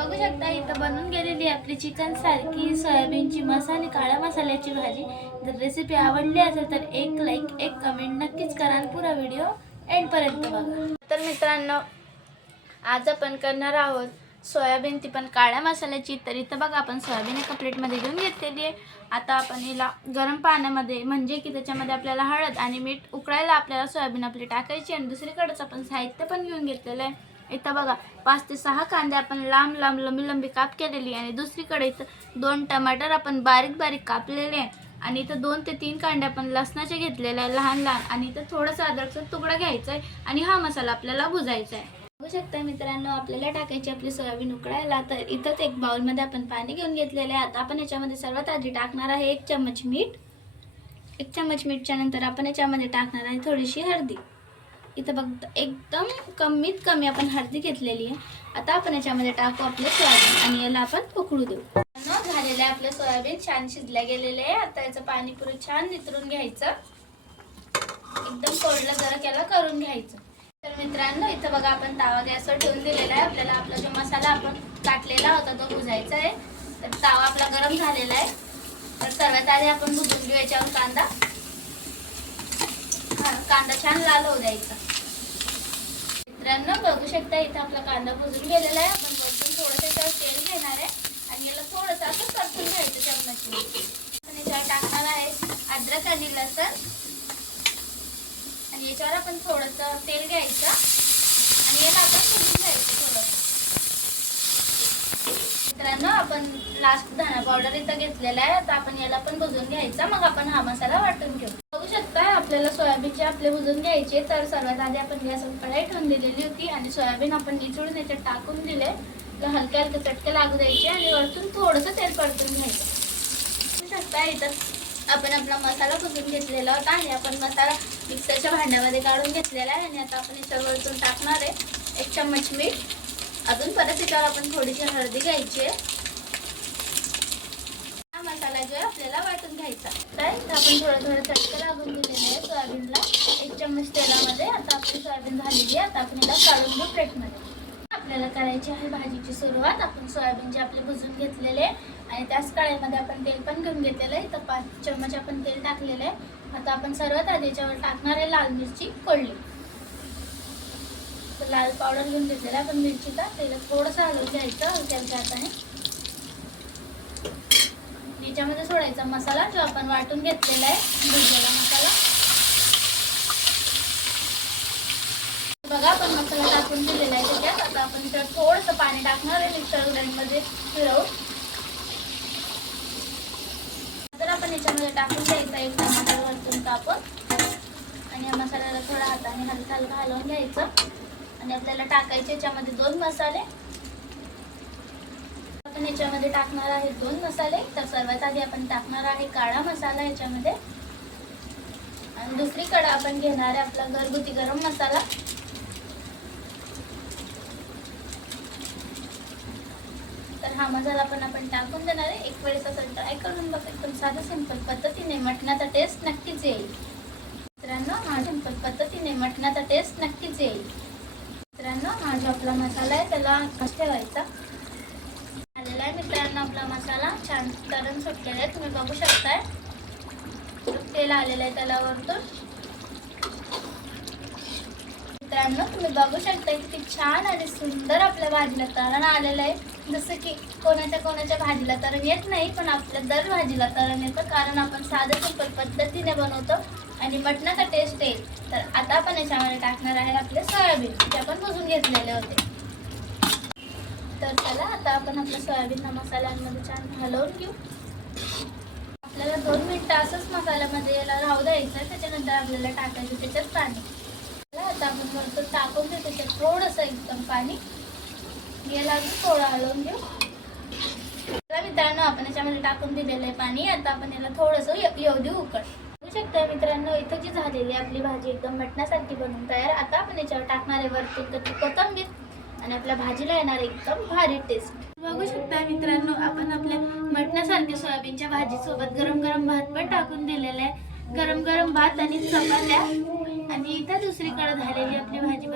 बघू शकता इथं बनून गेलेली आपली चिकन सारखी सोयाबीनची मसाले काळ्या मसाल्याची भाजी। जर रेसिपी आवडली असेल तर एक लाईक एक कमेंट नक्कीच करा। पूरा व्हिडिओ एंड पर्यंत बघा। तर मित्रांनो आज आपण करणार आहोत सोयाबीन ती पण काळ्या मसाल्याची। तर इथं बघा आपण सोयाबीन एका प्लेटमध्ये घेऊन घेतलेली आहे। आता आपण हिला गरम पाण्यामध्ये म्हणजे की त्याच्यामध्ये आपल्याला हळद आणि मीठ उकळायला आपल्याला सोयाबीन आपली टाकायची आणि दुसरीकडेच आपण साहित्य पण घेऊन घेतलेलं आहे। इथं बघा 5 ते 6 कांदे आपण लांब लांब लंबी काप केलेली आणि दुसरीकडे इथं 2 टमाटर आपण बारीक बारीक कापलेले आहे आणि इथं 2 ते 3 कांदे आपण लसणाचे घेतलेले आहे लहान लहान आणि इथं थोडासा अद्रकचा तुकडा घ्यायचा आहे आणि हा मसाला आपल्याला भुजायचा आहे। बघू शकता मित्रांनो आपल्याला टाकायची आपली सोयाबीन उकळायला। तर इथंच एक बाउलमध्ये आपण पाणी घेऊन घेतलेले आहे। आता आपण याच्यामध्ये सर्वात आधी टाकणार आहे 1 चम्मच मीठ। 1 चम्मच मीठच्या नंतर आपण याच्यामध्ये टाकणार आहे थोडीशी हळदी। इथं बघ एकदम कमीत कमी आपण हळदी घेतलेली आहे। आता आपण याच्यामध्ये टाकू आपले सोयाबीन आणि याला आपण उकळू देऊ। झालेले आपले सोयाबीन छान शिजले गेलेले आहे। आता याचं पाणी पुरं छान नितरून घ्यायचं, एकदम कोरडं जरा त्याला करून घ्यायचं। तर मित्रांनो इथं बघा आपण तावा गॅसवर ठेवून दिलेला आहे। आपल्याला आपला जो मसाला आपण काटलेला होता तो भुजायचा आहे। तर तावा आपला गरम झालेला आहे। तर सर्वात आधी आपण भुजून घेऊ याच्यावर कांदा छान लाल होऊ द्यायचा। मित्रांनो बघू शकता इथं आपला कांदा भुजून गेलेला आहे। आपण वरतून थोडंसं तेल घेणार आहे आणि याला थोडंसं असं परतून घ्यायचं चमच्याने। आपण याच्यावर टाकणार आहे अद्रक आणि लसूण आणि याच्यावर आपण थोडंसं तेल घ्यायचं आणि याला आपण भुजून घ्यायचं थोडं। मित्रांनो आपण लास्ट धना पावडर इथं घेतलेला आहे। आता आपण याला पण भुजून घ्यायचा, मग आपण हा मसाला वाटून घेऊ। बघू शकता आपल्याला सोयाबीनचे आपले भुजून घ्यायचे। तर सर्वात आधी आपण गॅसवर कढई ठेवून दिलेली होती आणि सोयाबीन आपण निचळून याच्यात टाकून दिले। हलके हलके चटके लागू द्यायचे आणि वरतून थोडंसं तेल परतून घ्यायचं। बघू शकता इथं आपण आपला मसाला भुजून घेतलेला होता आणि आपण मसाला मिक्सरच्या भांड्यामध्ये काढून घेतलेला आहे आणि आता आपण याच्यावर वरतून टाकणार आहे 1 चम्मच मीठ। अजून परत याच्यावर आपण थोडीशी हळदी घ्यायची आहे। हा मसाला जो आहे आपल्याला वाटून घ्यायचा। तर आपण थोडं चटके लागून दिलेले आहे सोयाबीनला 1 चम्मच तेलामध्ये। आता आपली सोयाबीन झालेली आहे। आता आपण याला काढून घेऊ प्लेटमध्ये। आपल्याला करायची आहे भाजीची सुरुवात। आपण सोयाबीन जे आपले भुजून घेतलेले आणि त्याच कढईमध्ये आपण तेल पण घेऊन घेतलेलं आहे। तर 5 चम्मच आपण तेल टाकलेलं आहे। आता आपण सर्वात आधी याच्यावर टाकणार आहे लाल मिरची फोडली। तर लाल पावडर घेऊन घेतलेला आपण मिरचीचा, त्याला थोडंसं हलवून घ्यायचं हलक्या हाताने। याच्यामध्ये सोडायचा मसाला जो आपण वाटून घेतलेला आहे भुजलेला मसाला। बघा आपण मसाला टाकून दिलेला आहे त्याच्यात। आता आपण त्यात थोडंसं पाणी टाकणार आहे मिक्सर ग्राइंडरमध्ये फिरवून। तर आपण याच्यामध्ये टाकून द्यायचा 1 टमाटर वरतून कापून आणि या मसाल्याला थोडा हाताने हलका हलवून घ्यायचं आणि आपल्याला टाकायचे याच्यामध्ये 2 मसाले। आपण याच्यामध्ये टाकणार आहे 2 मसाले। तर सर्वात आधी आपण टाकणार आहे काळा मसाला याच्यामध्ये आणि दुसरीकडे आपण घेणार आहे आपला घरगुती गरम मसाला। तर हा मसाला पण आपण टाकून देणार आहे। एक वेळेस असं ट्राय करून बघा, एकदम साधं सिंपल पद्धतीने मटणाचा टेस्ट नक्कीच येईल। मित्रांनो हा सिंपल पद्धतीने मटणाचा टेस्ट नक्कीच येईल। मित्रांनो हा जो आपला मसाला आहे त्याला ठेवायचा आलेला आहे। मित्रांनो आपला मसाला छान तळून सुटलेला आहे, तुम्ही बघू शकताय तेल आलेलं आहे त्याला वरतून। मित्रांनो तुम्ही बघू शकता किती छान आणि सुंदर आपल्या भाजीला तरण आलेलं आहे। जसं की कोणाच्या भाजीला तरण येत नाही, पण आपल्या दर भाजीला तरण येतं, कारण आपण साधं सिंपल पद्धतीने बनवतो आणि मटणाचा टेस्ट येईल। तर आता आपण याच्यामध्ये टाकणार आहे आपले सोयाबीन जे आपण भुजून घेतलेले होते। तर चला आता आपण आपल्या सोयाबीनला मसाल्यांमध्ये छान हलवून घेऊ। आपल्याला 2 मिनिटं असंच मसाल्यामध्ये याला राहू द्यायचं। त्याच्यानंतर आपल्याला टाकायचं त्याच्यात पाणी। आता आपण वरतून टाकून देऊ त्याच्यात थोडंसं एकदम पाणी। याला अजून थोडं हलवून घेऊ। मित्रांनो आपण याच्यामध्ये टाकून दिलेलं आहे पाणी। आता आपण याला थोडंसं येऊ देऊ उकळ। बघू शकता मित्रांनो इथं जी झालेली आपली भाजी एकदम मटणासारखी बनवून तयार। आता आपण याच्यावर टाकणार आहे वरतून कच्ची कोथिंबीर आणि आपल्या भाजीला येणार एकदम भारी टेस्ट। बघू शकता मित्रांनो आपण आपल्या मटणासारख्या सोयाबीनच्या भाजीसोबत गरम गरम भात पण टाकून दिलेला आहे। गरम गरम भात आणि चपात्या आणि इथं दुसरीकडे झालेली आपली भाजी